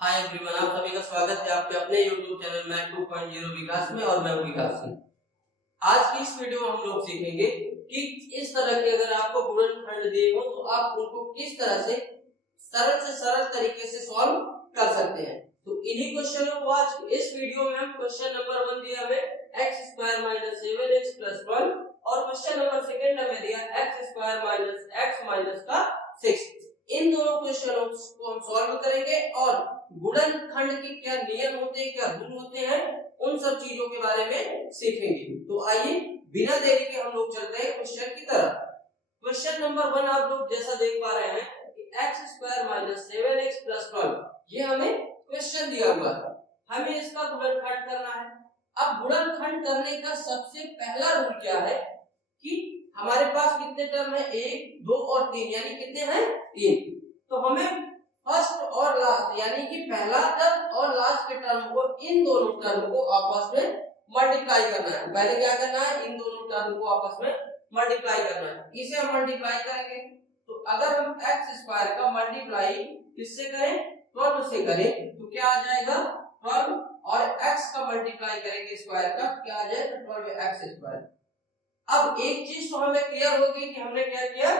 Hi everyone, आप सभी का स्वागत है आपके अपने YouTube चैनल मैथ 2.0 विकास में। और मैं हूं विकास सिंह। आज की इस वीडियो में हम लोग सीखेंगे कि इस तरह के अगर आपको गुणनखंड दिए हो तो आप उनको किस तरह से सरल तरीके से सॉल्व कर सकते हैं। तो इन्हीं क्वेश्चनों को आज इस वीडियो में हम क्वेश्चन नंबर 1 दिया हमें x² - 7x + 1 और क्वेश्चन नंबर 2 हमें दिया x² - x - 6। इन दोनों क्वेश्चनों को हम सॉल्व करेंगे और गुणनखंड के क्या नियम होते हैं, क्या रूल होते हैं, उन सब चीजों के बारे में सीखेंगे। तो आइए बिना देरी के हम लोग चलते हैं क्वेश्चन की तरफ। क्वेश्चन नंबर 1 आप लोग जैसा देख पा रहे हैं कि x² - 7x + 1 ये हमें क्वेश्चन दिया हुआ है, हमें इसका गुणनखंड करना है। अब गुणनखंड करने का सबसे पहला रूल क्या है कि हमारे पास कितने टर्म है, 1 2 और 3, यानी कितने हैं 3। तो हमें फर्स्ट और लास्ट यानी कि पहला टर्म और लास्ट के टर्म को, इन दोनों टर्म को आपस में मल्टीप्लाई करना है। पहले क्या करना है, इन दोनों टर्म को आपस में मल्टीप्लाई करना है। इसे हम मल्टीप्लाई करेंगे तो अगर हम x² का मल्टीप्लाई किससे करें, 12 से करें तो क्या आ जाएगा 12, और x का मल्टीप्लाई करेंगे स्क्वायर का, क्या आ जाएगा 12x²। अब एक चीज तो हमें क्लियर होगी कि हमने क्या किया,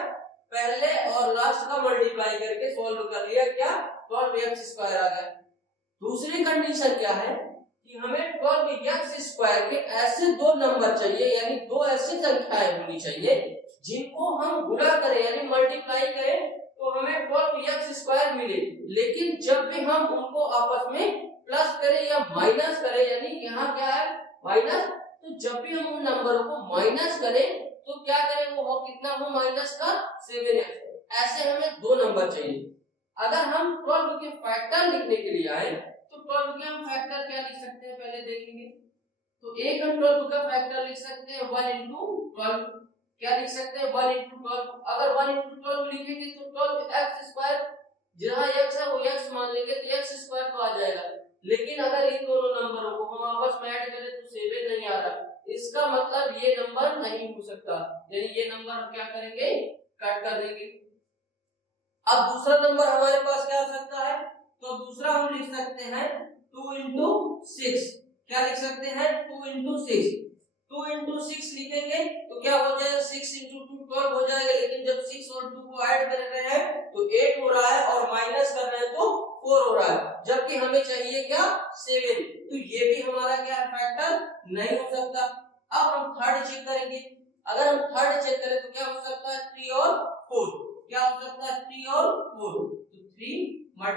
पहले और लास्ट का मल्टीप्लाई करके सॉल्व कर लिया, क्या 12x² आ गया। दूसरी कंडीशन क्या है कि हमें 12x² के ऐसे दो नंबर चाहिए, यानी दो ऐसी संख्याएं होनी चाहिए जिनको हम गुणा करें यानी मल्टीप्लाई करें तो हमें 12x² मिले, लेकिन जब भी हम उनको आपस में प्लस करें या माइनस करें, यानी यहाँ क्या है माइनस, तो जब भी हम उन नंबरों को माइनस करें तो क्या करें, वो कितना हो माइनस का 7x। ऐसे हमें दो नंबर चाहिए। अगर हम 12 के फैक्टर लिखने के लिए आए तो 12 के हम फैक्टर क्या लिख सकते हैं पहले देखेंगे। तो एक हम 12 का फैक्टर लिख सकते हैं 1 × 12, क्या लिख सकते हैं 1 × 12। अगर 1 × 12 लिखेंगे तो 12x², जहां x है वो x मान लेंगे तो x² तो आ जाएगा। लेकिन अगर इन दोनों नंबरों को हम आपस में ऐड करें तो 7 नहीं आ रहा, इसका मतलब ये नंबर नहीं हो सकता, यानी ये नंबर हम क्या करेंगे, कट कर देंगे। अब दूसरा नंबर हमारे पास क्या हो सकता है, तो दूसरा हम लिख सकते हैं 2 × 6, क्या लिख सकते हैं 2 × 6। 2 × 6 लिखेंगे तो क्या हो जाएगा 6 × 2 12 हो जाएगा, लेकिन जब 6 और 2 को ऐड कर रहे हैं तो 8 हो रहा है और माइनस कर रहे हैं तो 4 हो रहा है, जबकि हमें चाहिए क्या 7। तो ये भी हमारा क्या है फैक्टर नहीं हो सकता। अब हम थर्ड चेक करेंगे। अगर हम थर्ड चेक करें तो क्या हो सकता है 3 और 4, क्या हो सकता है 3 और 4, तो 3 ×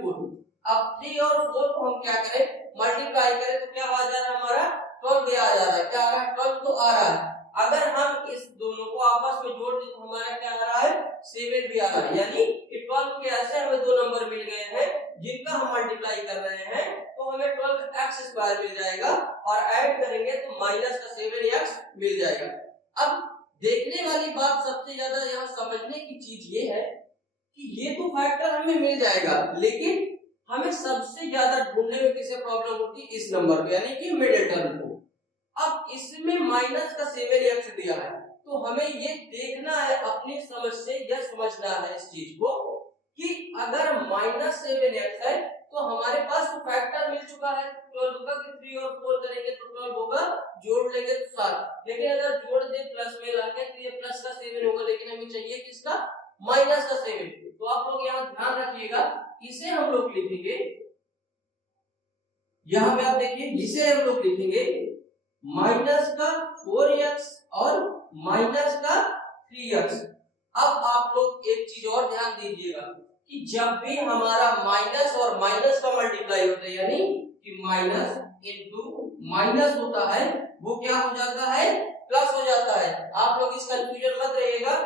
4। अब 3 और 4 को हम क्या करें मल्टीप्लाई करें तो क्या आ जा रहा है हमारा 12 भी आ जा रहा है, क्या आ रहा है 12 तो आ रहा है। अगर हम इस दोनों को आपस में जोड़ दें तो हमारा क्या आ रहा है 7 भी आ रहा है, यानी कि 12 के ऐसे हमें दो नंबर मिल गए हैं जिनका हम मल्टीप्लाई कर रहे हैं, तो हमें 12x² मिल जाएगा और ऐड करेंगे तो माइनस का 7x मिल जाएगा। अब देखने वाली बात सबसे ज्यादा यहाँ समझने की चीज ये है कि ये तो फैक्टर हमें मिल जाएगा, लेकिन हमें सबसे ज्यादा ढूंढने में किसे प्रॉब्लम होती है, इस नंबर को यानी कि मिडिल टर्म को। अब इसमें माइनस का 7x दिया है तो हमें ये देखना है अपनी समझ से, यह समझना है इस चीज को कि अगर -7x है तो हमारे पास तो फैक्टर मिल चुका है 12 का कि 3 और 4 करेंगे तो 12 होगा, जोड़ लेंगे तो 7। लेकिन अगर जोड़ दे प्लस में लाके तो ये प्लस का 7 होगा, लेकिन हमें चाहिए किसका माइनस का 7। तो आप लोग यहाँ ध्यान रखिएगा, इसे हम लोग लिखेंगे, यहाँ पे आप देखिए इसे हम लोग लिखेंगे माइनस का 4x और माइनस का 3x। अब आप लोग एक चीज और ध्यान दीजिएगा कि जब भी हमारा माइनस और माइनस का मल्टीप्लाई होता है, यानी कि माइनस इनटू माइनस होता है, वो क्या हो जाता है प्लस हो जाता है। आप लोग इस कंफ्यूजन मत रहिएगा,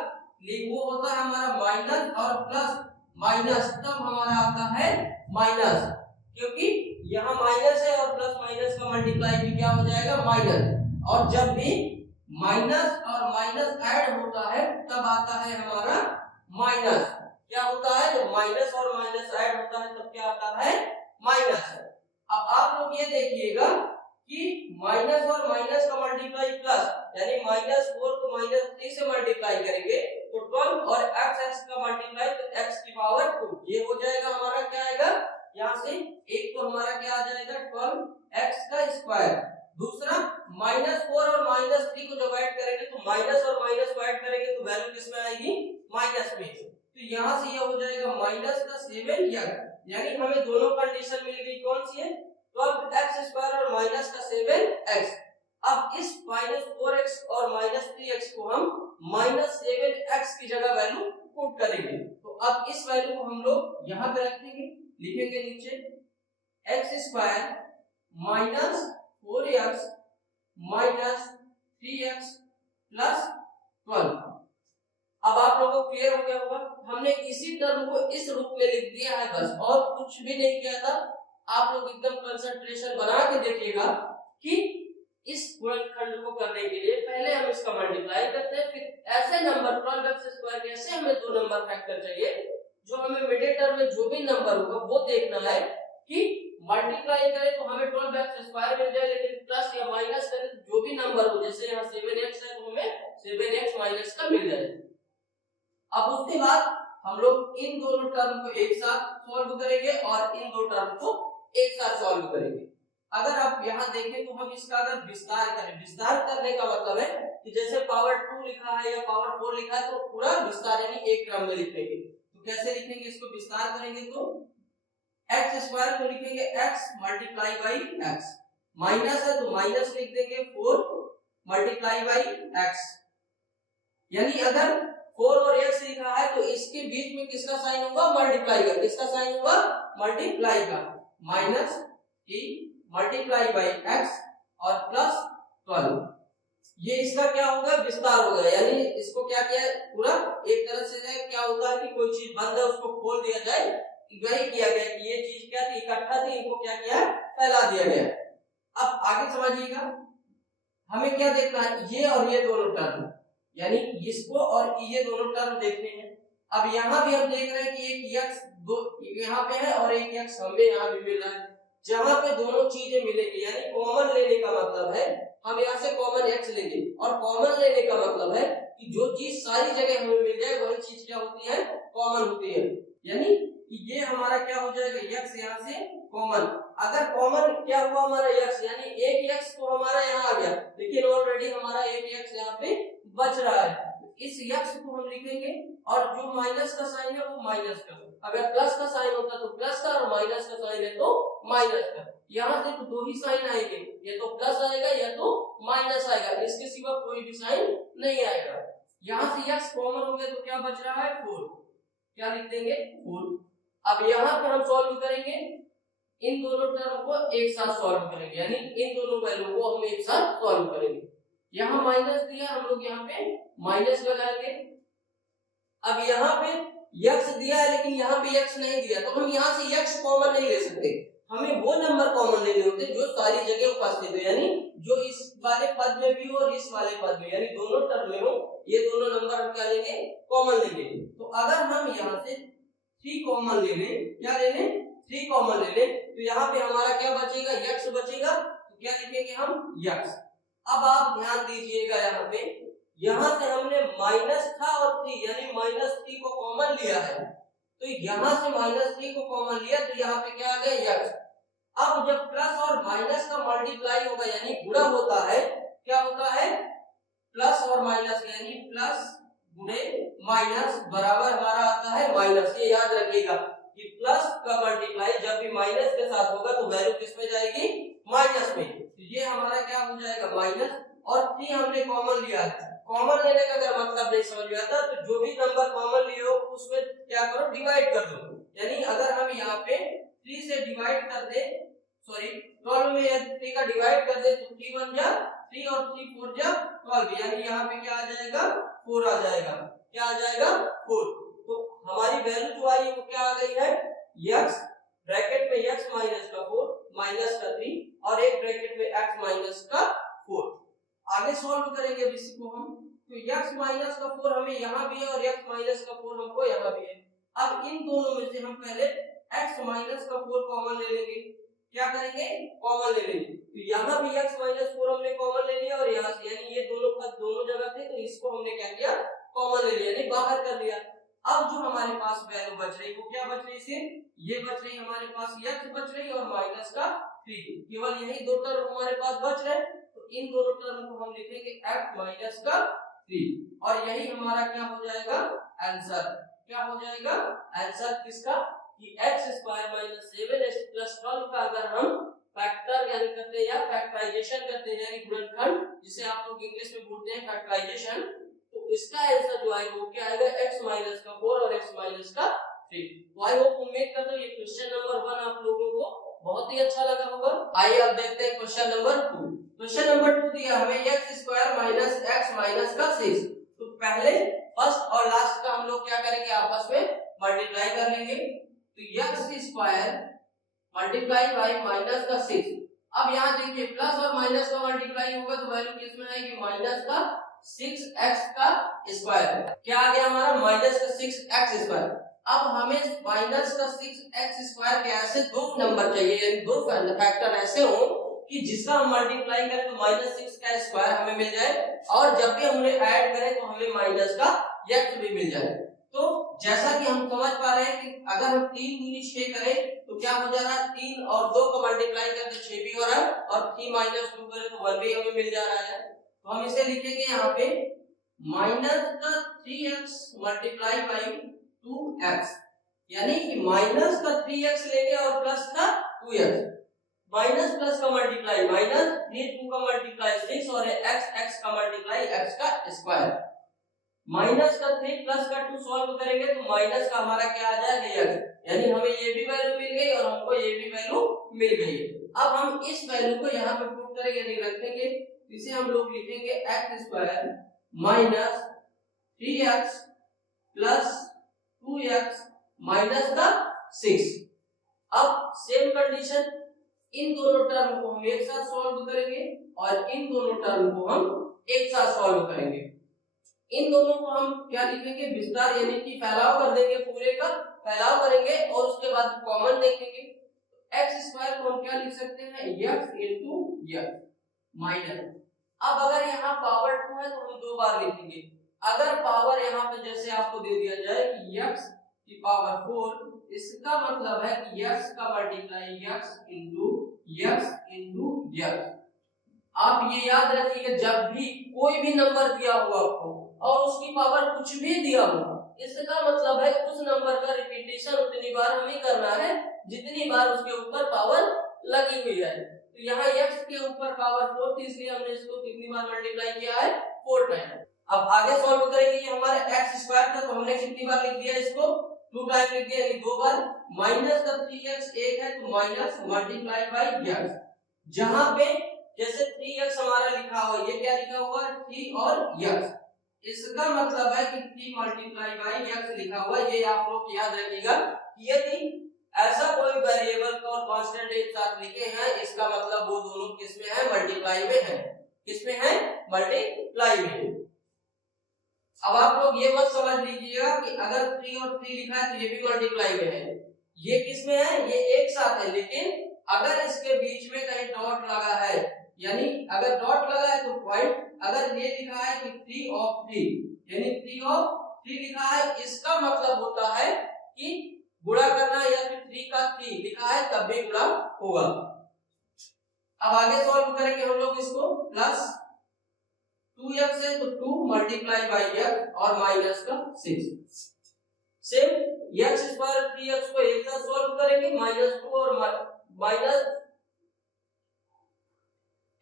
वो होता है हमारा माइनस और प्लस माइनस, तब हमारा आता है माइनस, क्योंकि यहाँ माइनस है और प्लस माइनस का मल्टीप्लाई भी क्या हो जाएगा माइनस। और जब भी माइनस और माइनस ऐड होता है तब आता है हमारा माइनस। क्या होता है जब माइनस और माइनस ऐड होता है तब क्या आता है माइनस। अब आप लोग ये देखिएगा कि माइनस और माइनस का मल्टीप्लाई प्लस, यानी -4 को -3 से मल्टीप्लाई करेंगे तो 12 और x का मल्टीप्लाई तो x की पावर 2, ये हो जाएगा हमारा क्या आएगा यहाँ से एक तो हमारा क्या आ जाएगा 12x का स्क्वायर, दूसरा -4 और -3 को जब ऐड करेंगे तो माइनस और माइनस को ऐड करेंगे तो वैल्यू किस में आएगी, माइनस में। तो यहाँ से ये हो जाएगा माइनस का 7x, यानी हमें दोनों कंडीशन मिल गई, कौन सी है 12x स्क्वायर और माइनस का 7x। अब इस -4x और -3x को हम -7x की जगह वैल्यू पुट करेंगे। तो अब इस वैल्यू को हम लोग यहाँ पे रखेंगे, लिखेंगे नीचे x square -4x -3x plus 12। अब आप लोगों को क्लियर हो गया होगा, हमने इसी टर्म को इस रूप में लिख दिया है बस, और कुछ भी नहीं किया था। आप लोग एकदम कंसंट्रेशन बना के देखिएगा कि इस गुणनखंड को करने के लिए पहले हम इसका मल्टीप्लाई करते हैं, फिर ऐसे नंबर 12x स्क्वायर के ऐसे हमें दो नंबर फैक्टर चाहिए जो हमें मिडिल टर्म में जो भी नंबर होगा वो देखना है कि मल्टीप्लाई करें तो हमें 12x स्क्वायर मिल जाए, लेकिन प्लस या माइनस करें तो जो भी नंबर हो, जैसे यहाँ 7x है तो हमें 7x माइनस का मिल जाए। अब उसके बाद हम लोग इन दोनों टर्म को एक साथ सॉल्व करेंगे और इन दो टर्म को एक साथ सॉल्व करेंगे। अगर आप यहाँ देखें तो हम इसका अगर विस्तार करें, विस्तार करने का मतलब है कि जैसे पावर 2 लिखा है या पावर 4 लिखा है तो पूरा विस्तार यानी एक क्रम में लिखेंगे। तो कैसे लिखेंगे इसको, विस्तार करेंगे तो x स्क्वायर को लिखेंगे x multiply by x, minus है तो माइनस लिख देंगे 4 मल्टीप्लाई बाई x, यानी अगर 4 और x लिखा है तो इसके बीच में किसका साइन होगा, मल्टीप्लाई का, किसका साइन होगा, मल्टीप्लाई का, माइनस की मल्टीप्लाई बाई x और प्लस 12। ये इसका क्या होगा, विस्तार होगा, यानी इसको क्या किया पूरा एक तरह से क्या होता है कि कोई चीज बंद है उसको खोल दिया जाए, वही किया गया कि ये चीज क्या थी, इकट्ठा थी, इनको क्या किया फैला दिया गया। अब आगे समझिएगा, हमें क्या देखना है, ये और ये दोनों टर्म, यानी इसको और ये दोनों टर्म देखने हैं। अब यहाँ भी हम देख रहे हैं कि एक x दो यहाँ पे है और एक x हमें यहाँ भी मिल रहा है। जहां पे दोनों चीजें मिलेंगी यानी कॉमन लेने का मतलब है हम यहाँ से कॉमन x लेंगे, और कॉमन लेने का मतलब है कि जो चीज सारी जगह हमें मिल जाए वही चीज क्या होती है, कॉमन होती है। यानी कि ये हमारा क्या हो जाएगा, x यहाँ से कॉमन, अगर कॉमन क्या हुआ हमारा x, यानी एक x तो हमारा यहाँ आ गया, लेकिन ऑलरेडी हमारा एक x यहाँ पे बच रहा है। इस x को हम लिखेंगे और जो माइनस का साइन है वो माइनस का, अगर प्लस का साइन होता तो प्लस का और माइनस का साइन है तो माइनस का। यहाँ से तो दो ही साइन आएंगे, या तो प्लस आएगा या तो माइनस आएगा, इसके सिवा कोई भी साइन नहीं आएगा। यहाँ से x कॉमन हो गया तो क्या बच रहा है 4, क्या लिख देंगे 4। अब यहाँ पे हम सॉल्व करेंगे, इन दोनों टर्म को एक साथ सॉल्व करेंगे, यानी इन दोनों वैल्यू को हम एक साथ सॉल्व करेंगे। यहाँ माइनस दिया, हम लोग यहाँ पे माइनस लगाएंगे। अब यहाँ पे x दिया है लेकिन यहाँ पे x नहीं दिया, तो हम यहाँ से x कॉमन नहीं ले सकते, हमें वो नंबर कॉमन लेने होते जो सारी जगह उपस्थित हो, यानी जो इस वाले पद में भी हो और इस वाले पद में, यानी दोनों टर्म में हो, ये दोनों नंबर हम क्या लेंगे, कॉमन लेंगे। तो अगर हम यहाँ से 3 कॉमन ले लें, क्या ले लें 3 कॉमन ले लें, तो यहाँ पे हमारा क्या बचेगा, x बचेगा, तो क्या लिखेंगे हम x। अब आप ध्यान दीजिएगा, यहाँ से हमने माइनस था और 3 यानी -3 को कॉमन लिया है, तो यहाँ से -3 को कॉमन लिया तो यहाँ पे क्या आ गया x। अब जब प्लस और माइनस का मल्टीप्लाई होगा यानी गुणा होता है, क्या होता है प्लस और माइनस, यानी प्लस गुणे माइनस बराबर हमारा आता है माइनस। ये याद रखिएगा कि प्लस का मल्टीप्लाई जब भी माइनस के साथ होगा तो वैल्यू किस में जाएगी, माइनस में। तो ये हमारा क्या हो जाएगा माइनस, और 3 हमने कॉमन लिया है। कॉमन लेने का अगर मतलब नहीं समझ में आता तो जो भी नंबर कॉमन लिए हो उसमें क्या करो, डिवाइड कर दो। यानी अगर हम यहाँ पे 3 से डिवाइड कर दे, सॉरी 12 में 3 का डिवाइड कर दे तो 3 1 जा 3 और 3 4 जा 12, यानी यहाँ पे क्या आ जाएगा 4 आ जाएगा, क्या आ जाएगा 4। तो हमारी वैल्यू जो आई वो क्या आ गई है, x ब्रैकेट में x माइनस का 4 माइनस का 3 और एक ब्रैकेट में x माइनस का 4। आगे सॉल्व करेंगे अब इसको हम, तो x माइनस का 4 हमें यहाँ भी है और x माइनस का 4 हमको यहाँ भी है। अब इन दोनों में से हम पहले x माइनस का 4 कॉमन ले लेंगे, क्या करेंगे कॉमन ले लेंगे, तो यहाँ भी x माइनस 4 हमने कॉमन ले लिया और यहाँ से, यानी ये दोनों पद दोनों जगह थे तो इसको हमने क्या किया कॉमन ले लिया, यानी बाहर कर लिया। अब जो हमारे पास वैल्यू बच रही वो क्या बच रही, सिर्फ ये बच रही हमारे पास x बच रही और माइनस का 3, केवल यही दो टर्म हमारे पास बच रहे, तो इन दोनों टर्म को हम लिखेंगे x माइनस का 3 और यही हमारा क्या हो जाएगा आंसर। क्या हो जाएगा आंसर किसका कि x square minus 7x plus 12 का अगर हम फैक्टर यानी करते हैं या फैक्टराइजेशन करते हैं यानी गुणनखंड जिसे आप लोग इंग्लिश में बोलते हैं फैक्टराइजेशन, तो इसका आंसर जो आएगा वो क्या आएगा x माइनस का 4 और x माइनस का 3। तो आई होप उम्मीद करता हूं ये क्वेश्चन नंबर 1 आप लोगों को बहुत ही अच्छा लगा होगा। आइए अब देखते हैं क्वेश्चन नंबर 2। क्वेश्चन नंबर 2 दिया हमें x square minus x minus का 6। तो पहले फर्स्ट और लास्ट का हम लोग क्या करेंगे आपस में मल्टीप्लाई कर लेंगे। तो x square multiply by minus का 6। अब यहाँ देखिए प्लस और माइनस का मल्टीप्लाई होगा तो वैल्यू किस में आएगी माइनस का 6x का स्क्वायर। क्या आ गया हमारा माइनस का 6x स्क्वायर। अब हमें माइनस का 6x स्क्वायर के ऐसे दो नंबर चाहिए यानी दो फैक्टर ऐसे हो कि जिसका हम मल्टीप्लाई करें तो माइनस 6 का स्क्वायर हमें मिल जाए और जब भी हम उन्हें ऐड करें तो हमें माइनस का x भी मिल जाए। तो जैसा कि हम समझ पा रहे हैं कि अगर हम 3 दूनी 6 करें तो क्या हो जा रहा है 3 और 2 को मल्टीप्लाई करें तो 6 भी हो रहा है और 3 माइनस 2 करें तो 1 भी हमें मिल जा रहा है। तो हम इसे लिखेंगे यहाँ पे माइनस का 3x मल्टीप्लाई बाई 2x यानी कि माइनस का 3x लेंगे और प्लस का 2x। माइनस प्लस का मल्टीप्लाई माइनस 3 2 का मल्टीप्लाई 6 और x का मल्टीप्लाई x का स्क्वायर। माइनस का 3 प्लस का 2 सॉल्व करेंगे तो माइनस का हमारा क्या आ जाएगा x यानी हमें ये भी वैल्यू मिल गई और हमको ये भी वैल्यू मिल गई। अब हम इस वैल्यू को यहाँ पे पुट करेंगे यानी रखेंगे, इसे हम लोग लिखेंगे x square minus 3x plus 2x minus का 6। अब सेम कंडीशन इन दोनों टर्म को हम एक साथ सॉल्व करेंगे और इन दोनों टर्म को हम एक साथ सॉल्व करेंगे। इन दोनों को हम क्या लिखेंगे विस्तार यानी कि फैलाव कर देंगे, पूरे का फैलाव करेंगे और उसके बाद कॉमन देखेंगे। x स्क्वायर को हम क्या लिख सकते हैं x इनटू x माइनस। अब अगर यहाँ पावर 2 है तो हम दो बार लिखेंगे। अगर पावर यहाँ पे जैसे आपको दे दिया जाए कि x की पावर 4, इसका मतलब है कि x का मल्टीप्लाई x इनटू x। आप ये याद रखिएगा जब भी कोई भी नंबर दिया हुआ आपको और उसकी पावर कुछ भी दिया हुआ, इसका मतलब है उस नंबर का रिपीटेशन उतनी बार हमें करना है जितनी बार उसके ऊपर पावर लगी हुई है। तो यहाँ x के ऊपर पावर 4 थी इसलिए हमने इसको कितनी बार मल्टीप्लाई किया है 4 टाइम। अब आगे सॉल्व करेंगे ये हमारा x स्क्वायर था तो हमने कितनी बार लिख दिया इसको 2 टाइम लिख दिया यानी 2 बार। माइनस का 3x एक है तो माइनस मल्टीप्लाई बाय x। जहां पे जैसे 3x हमारा लिखा हुआ ये क्या लिखा हुआ है 3 और x, इसका मतलब है कि 3 मल्टीप्लाई बाय x लिखा हुआ है। ये आप लोग याद रखिएगा कि यदि ऐसा कोई वेरिएबल और कांस्टेंट एक साथ लिखे हैं इसका मतलब वो दोनों किसमें है मल्टीप्लाई में है। किसमें है मल्टीप्लाई में। अब आप लोग ये मत समझ लीजिएगा कि अगर 3 और 3 लिखा है तो ये भी मल्टीप्लाई में है, ये किसमें है ये एक साथ है। लेकिन अगर इसके बीच में कहीं डॉट लगा है यानी अगर डॉट लगा है तो पॉइंट, अगर ये लिखा है कि 3 ऑफ 3 यानी 3 ऑफ 3 लिखा है इसका मतलब होता है कि गुणा करना या फिर 3 का 3 लिखा है तब भी गुणा होगा। अब आगे सॉल्व करेंगे हम लोग इसको प्लस 2x है तो 2 मल्टीप्लाई बाय x और माइनस का 6। सेम x स्क्वायर 3x को एक साथ सॉल्व करेंगे -2 और minus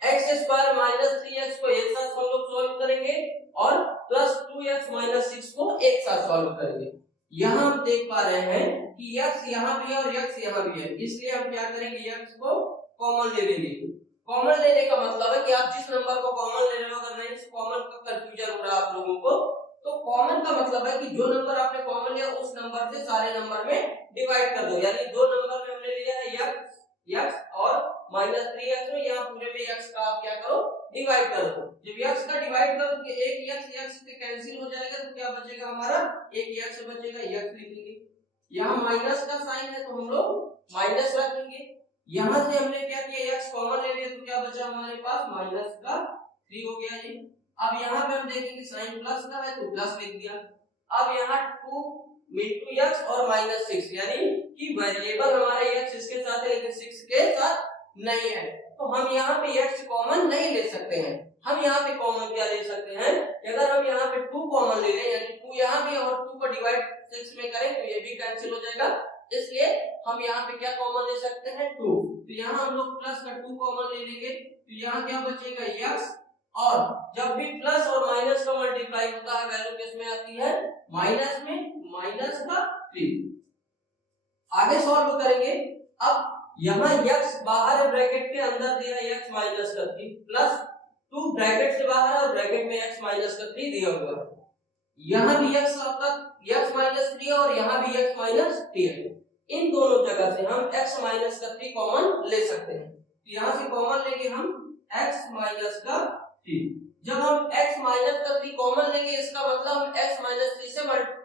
x square minus 3x को एक साथ हम लोग सॉल्व करेंगे और प्लस 2x माइनस 6 को एक साथ सॉल्व करेंगे। यहाँ हम देख पा रहे हैं कि x यहाँ भी है और x यहाँ भी है, इसलिए हम क्या करेंगे x को कॉमन ले लेंगे। कॉमन लेने का मतलब है कि आप जिस नंबर को कॉमन ले रहे हो अगर नहीं कॉमन का कंफ्यूजन हो रहा है आप लोगों को, तो कॉमन का मतलब है कि जो नंबर आपने कॉमन लिया उस नंबर से सारे नंबर में डिवाइड कर दो। यानी दो नंबर में हमने लिया है x और -3x में यहाँ पूरे में x का आप क्या करो डिवाइड कर दो। जब x का डिवाइड करो तो एक x से कैंसिल हो जाएगा तो क्या बचेगा हमारा एक x बचेगा, x लिखेंगे। यहाँ माइनस का साइन है तो हम लोग माइनस रखेंगे। यहाँ से हमने क्या किया x कॉमन ले लिया तो क्या बचा हमारे पास माइनस का 3 हो गया जी। अब यहाँ पे हम देखेंगे साइन प्लस का है तो प्लस लिख दिया। अब यहाँ 2 * x और -6 यानी कि वेरिएबल हमारा x इसके साथ है लेकिन 6 के साथ नहीं है, तो हम यहाँ पे x कॉमन नहीं ले सकते हैं। हम यहाँ पे कॉमन क्या ले सकते हैं, अगर हम यहाँ पे 2 कॉमन ले लें, यानी 2 यहाँ भी और 2 को डिवाइड 6 में करें तो ये भी कैंसिल हो जाएगा, इसलिए हम यहाँ पे क्या कॉमन ले सकते हैं 2। तो यहाँ हम लोग प्लस का 2 कॉमन ले लेंगे, तो यहाँ क्या बचेगा x, और जब भी प्लस और माइनस का मल्टीप्लाई होता है वैल्यू किसमें आती है, माइनस में, माइनस का 3। आगे सॉल्व करेंगे। अब यहाँ x बाहर है ब्रैकेट के, अंदर दिया है x माइनस का 3 प्लस 2 ब्रैकेट से बाहर है और ब्रैकेट में x माइनस का 3 दिया हुआ है। यहाँ भी x आपका x माइनस 3 और यहाँ भी x माइनस 3 है। इन दोनों जगह से हम x माइनस का 3 कॉमन ले सकते हैं, तो यहाँ से कॉमन लेंगे हम x माइनस का 3। जब हम x माइनस का 3 कॉमन लेंगे इसका मतलब हम x माइनस 3 से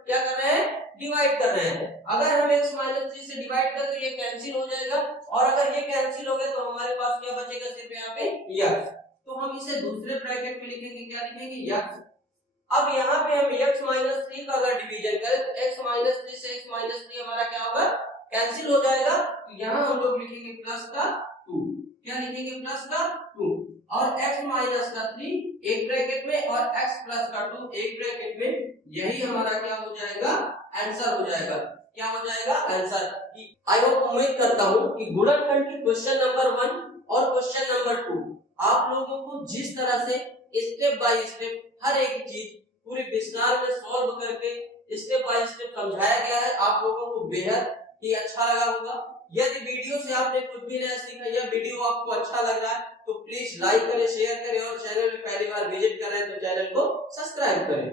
क्या कर रहे हैं, डिवाइड कर रहे हैं। अगर हम x माइनस 3 से डिवाइड करें तो ये कैंसिल हो जाएगा, और अगर ये कैंसिल हो गया तो हमारे पास क्या बचेगा, सिर्फ यहाँ पे x। तो हम इसे दूसरे ब्रैकेट में लिखेंगे, क्या लिखेंगे, x। अब यहाँ पे हम x माइनस 3 का अगर डिवीजन करें तो x माइनस 3 से x माइनस 3 हमारा क्या होगा, कैंसिल हो जाएगा। तो यहाँ हम लोग लिखेंगे प्लस का 2, क्या लिखेंगे, प्लस का 2, और x माइनस का 3 एक ब्रैकेट में और x प्लस का 2 एक ब्रैकेट में। यही हमारा क्या हो जाएगा, आंसर हो जाएगा। क्या हो जाएगा, आंसर। आई होप, उम्मीद करता हूँ कि गुणनखंड के क्वेश्चन नंबर 1 और क्वेश्चन नंबर 2 आप लोगों को जिस तरह से स्टेप बाय स्टेप हर एक चीज पूरे विस्तार में सॉल्व करके स्टेप बाय स्टेप समझाया गया है, आप लोगों को बेहद ही अच्छा लगा होगा। यदि वीडियो से आपने कुछ भी नया सीखा या वीडियो आपको अच्छा लग रहा है तो प्लीज लाइक करें, शेयर करें, और चैनल में पहली बार विजिट कर रहे हैं तो चैनल को सब्सक्राइब करें।